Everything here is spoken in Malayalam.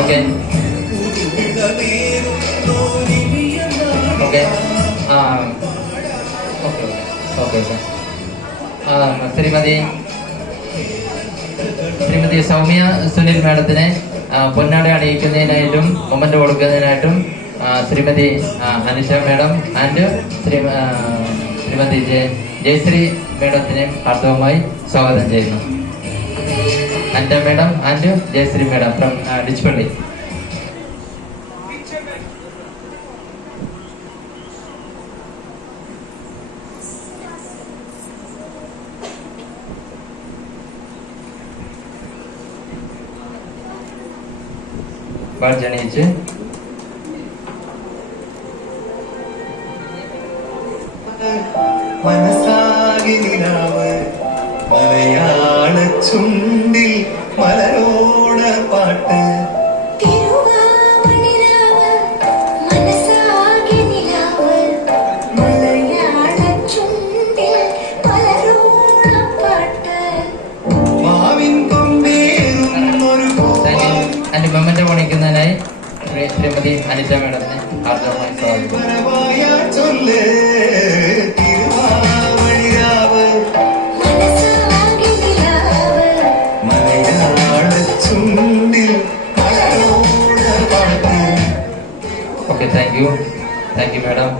ഓക്കെ ഓക്കെ ആ okay okay okay Shrimati Soumya Sunil മാഡത്തിനെ പൊന്നാട അണിയിക്കുന്നതിനായിട്ടും മൊമെന്റ് കൊടുക്കുന്നതിനായിട്ടും ശ്രീമതി അനിഷ മാഡം ആൻഡ് ശ്രീമതി ജയശ്രീ മാഡത്തിനെ ഹാർദവമായി സ്വാഗതം ചെയ്യുന്നു. Anitha madam and Jayashree madam from Dichpally. ജണിയിച്ച് മനസാകിനാവ് മലയാള ചുണ്ടിൽ മലരോണ പാട്ട് മൊമെന്റ് പണിക്കുന്നതിനായി ശ്രീമതി അനിത മാഡത്തിനെ ഹാർദവമായി സ്വാഗതം. Okay thank you madam.